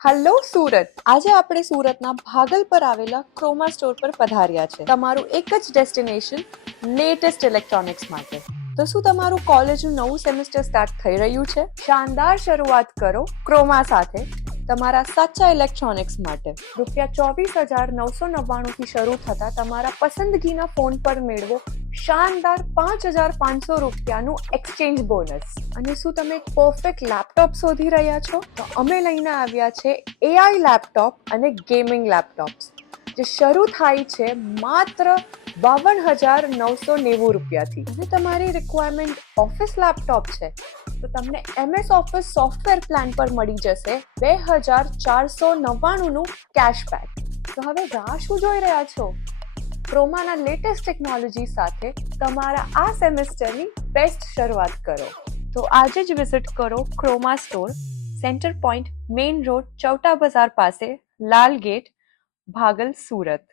Hello Surat. આજે આપણે સુરતના ભાગલ પર આવેલા ક્રોમા સ્ટોર પર પધાર્યા છે, તમારું એક જ ડેસ્ટિનેશન લેટેસ્ટ ઇલેક્ટ્રોનિક્સ માટે. તો શું તમારું કોલેજનું નવું સેમેસ્ટર સ્ટાર્ટ થઈ રહ્યું છે? શાનદાર શરૂઆત કરો ક્રોમા સાથે તમારા સાચા ઇલેક્ટ્રોનિક્સ માટે. ₹24,999 થી શરૂ થતા તમારા પસંદગીના ફોન પર મેળવો શાનદાર ₹5,500 એક્સચેન્જ બોનસ. અને શું તમે એક પરફેક્ટ લેપટોપ શોધી રહ્યા છો? તો અમે લઈને આવ્યા છે એઆઈ લેપટોપ અને ગેમિંગ લેપટોપ્સ, જે શરૂ થાય છે માત્ર ₹52,990 અને તમારી રિક્વાયરમેન્ટ ઓફિસ લેપટોપ છે તો તમને MS ઓફિસ સોફ્ટવેર પ્લાન પર મળી જશે ₹2,499 કેશબેક. તો હવે રાહ શું જોઈ રહ્યા છો? ક્રોમાના લેટેસ્ટ ટેકનોલોજી સાથે તમારા આ સેમેસ્ટરની બેસ્ટ શરૂઆત કરો. તો આજે જ વિઝિટ કરો Croma store, center point, main road, Chauta Bazaar પાસે, લાલ ગેટ, ભાગલ, સુરત.